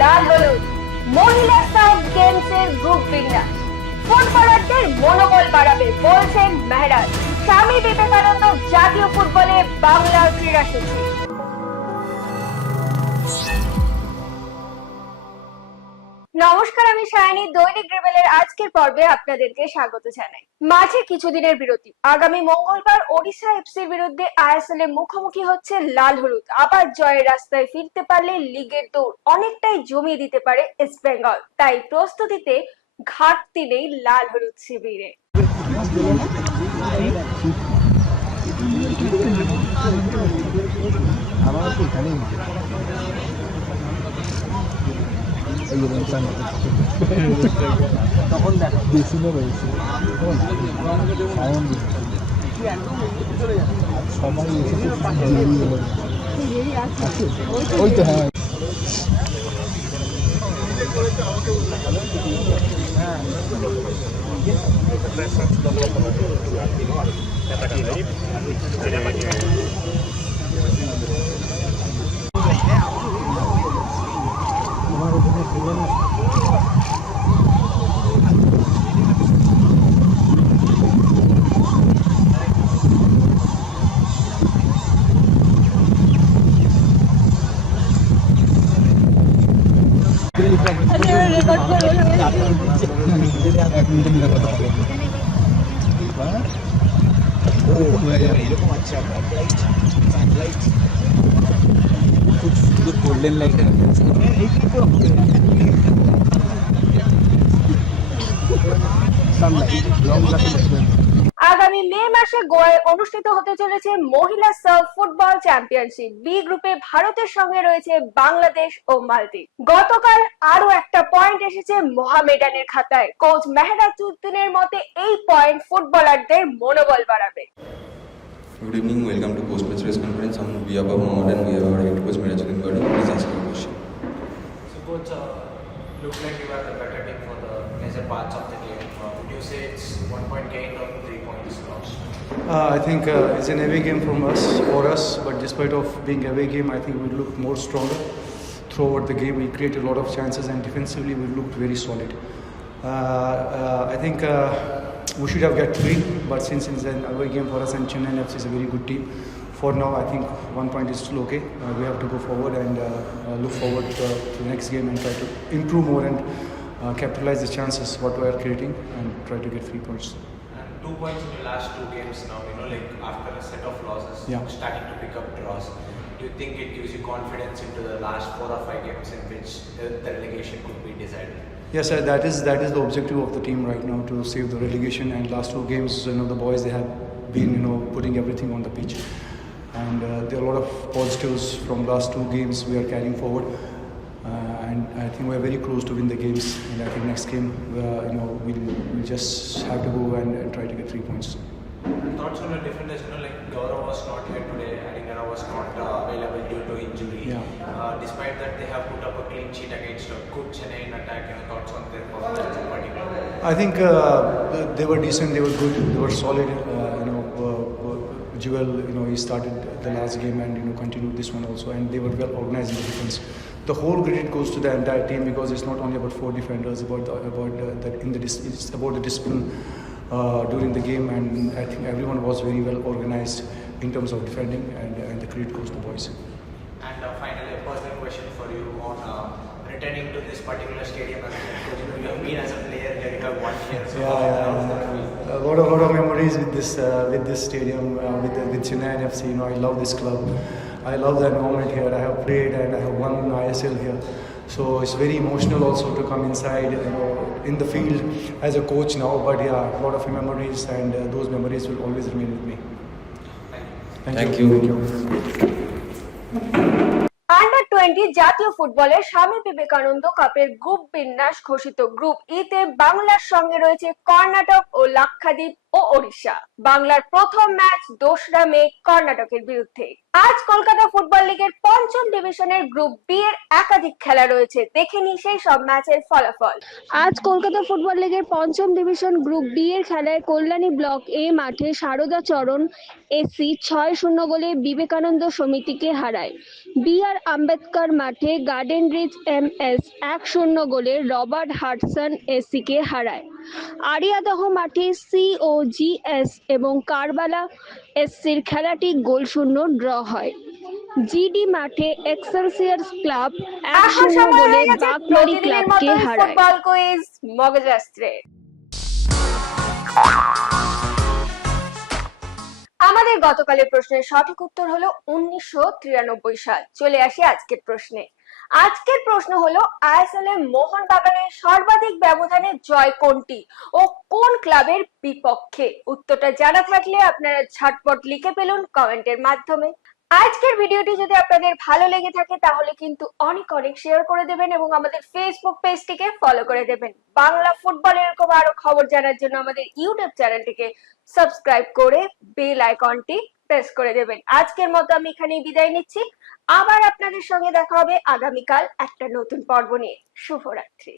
লাল হলুদ। মহিলা সাব গেমসের গ্রুপ বিন্যাস ফুটবলারদের মনোবল বাড়াবে বলছেন মেহরাজ। স্বামী বিবেকানন্দ জাতীয় ফুটবলে বাংলার ক্রীড়াসূচি। নমস্কার, আমি সায়নী। দৈনিক রিবেলের আজকের পর্বে আপনাদেরকে স্বাগত জানাই। মাঝে কিছুদিনের বিরতি। আগামী মঙ্গলবার ওড়িশা এফসির বিরুদ্ধে আইএসএল এর মুখোমুখি হচ্ছে লাল হলুদ। আবার জয়ের রাস্তায় ফিরতে পারলে লিগের দৌড় অনেকটাই জমিয়ে দিতে পারে ইস্ট বেঙ্গল। তাই প্রস্তুতিতে ঘাটতি নেই লাল হলুদ শিবিরে। তখন দেখো বেশি রয়েছে সবাই ওই তো হ্যাঁ খুব সুন্দর গোল্ডেন লাইট আগামী মে মাসে গোয়ায় অনুষ্ঠিত হতে চলেছে মহিলা সাব ফুটবল চ্যাম্পিয়নশিপ। বি গ্রুপে ভারতের সঙ্গে রয়েছে বাংলাদেশ ও মালদ্বীপ। গতকাল আরো একটা পয়েন্ট এসেছে মোহামেডানের খাতায়। কোচ মেহরাজ উদ্দিনের মতে এই পয়েন্ট ফুটবলারদের মনোবল বাড়াবে। Good evening, welcome to post-match press conference. We are Babu Mohammed and we have our head coach Mehraj Uddin Gadi. Please ask your question. So coach, looks like you are the better team for the major parts of the game. Would you say it's 1 point gain or 3 points lost? I think it's an away game for us, but despite of being away game, I think we looked more stronger throughout the game. We created a lot of chances and defensively we looked very solid. I think we should have got 3, but since it's an away game for us and Chennai FC is a very good team, for now I think 1 point is still okay. We have to go forward and look forward to the next game and try to improve more and capitalize the chances what we are creating and try to get 3 points. And 2 points in your last 2 games now, like after a set of losses, starting to pick up draws. Do you think it gives you confidence into the last 4 or 5 games in which the relegation could be decided? Yes, sir, that is the objective of the team right now, to save the relegation. And last 2 games, the boys, they have been putting everything on the pitch, and there are a lot of positives from last 2 games we are carrying forward, and I think we are very close to win the games. And I think next game we'll just have to go and try to get 3 points. And thoughts on the defenders, like Gaurav was not here today, Haringana was not available due to injury. Despite that, they have put up a clean sheet against a good Chennai in attack. Thoughts on their performance in particular? I think they were decent, they were good, they were solid. Jewel, he started the last game and continued this one also, and they were well organized in the defense. The whole credit goes to the entire team, because it's not only about 4 defenders, it's about the discipline during the game, and I think everyone was very well organized in terms of defending, and the credit goes to the boys. And finally, a personal question for you on returning to this particular stadium as a coach. You have been as a player here, you have 1 year. So A lot of memories with this stadium, with Chennai FC. I love this club. I love the environment here. I have played and I have won ISL here. So it's very emotional also to come inside, in the field as a coach now. But yeah, a lot of memories, and those memories will always remain with me. Thank you. Under 20 জাতীয় ফুটবলের স্বামী বিবেকানন্দ কাপের group বিন্যাস ঘোষিত। Group ই তে বাংলার সঙ্গে রয়েছে কর্ণাটক ও লাক্ষাদ্বীপ। ও ওড়িশা। বাংলার প্রথম ম্যাচ 2রা মে কর্ণাটকের বিরুদ্ধে। আজ কলকাতা ফুটবল লিগের পঞ্চম ডিভিশনের গ্রুপ বি এর একাধিক খেলা রয়েছে, দেখে নিই সেই সব ম্যাচের ফলাফল। আজ কলকাতা ফুটবল লিগের পঞ্চম ডিভিশন গ্রুপ বি এর খেলায় কল্যাণী ব্লক এ মাঠে সারদা চরণ এসি 6-0 গোলে বিবেকানন্দ সমিতিকে হারায়। বি আর আম্বেদকর মাঠে গার্ডেন রিচ এমএস 1-0 গোলে রবার্ট হাডসন এসি কে হারায়। আরিয়াদহ মাঠে সিওজিএস এবং কারবালা এসসির খেলাটি গোলশূন্য ড্র হয়। জিডি মাঠে এক্সেলসিয়ার্স ক্লাব 1-0 গোলে বাগমারি ক্লাবকে হারায়। ফুটবল কুইজ মগজাস্ত্রে আমাদের গতকালের প্রশ্নের সঠিক উত্তর হলো 1993 সাল। চলে আসি আজকের প্রশ্নে। আজকের প্রশ্ন হলো আইএসএল এ মোহনবাগানের সর্বাধিক ব্যবধানে জয় কোনটি ও কোন ক্লাবের বিপক্ষে? উত্তরটা জানা থাকলে আপনারা ঝটপট লিখে ফেলুন কমেন্টের মাধ্যমে। আজকের ভিডিওটি যদি আপনাদের ভালো লেগে থাকে তাহলে কিন্তু অনেক শেয়ার করে দেবেন এবং আমাদের ফেসবুক পেজটিকে ফলো করে দেবেন। বাংলা ফুটবল এরকম আরো খবর জানার জন্য আমাদের ইউটিউব চ্যানেলটিকে সাবস্ক্রাইব করে বেল আইকনটি প্রেস করে দেবেন। আজকের মতো আমি এখানেই বিদায় নিচ্ছি। আবার আপনাদের সঙ্গে দেখা হবে আগামীকাল একটা নতুন পর্ব নিয়ে। শুভরাত্রি।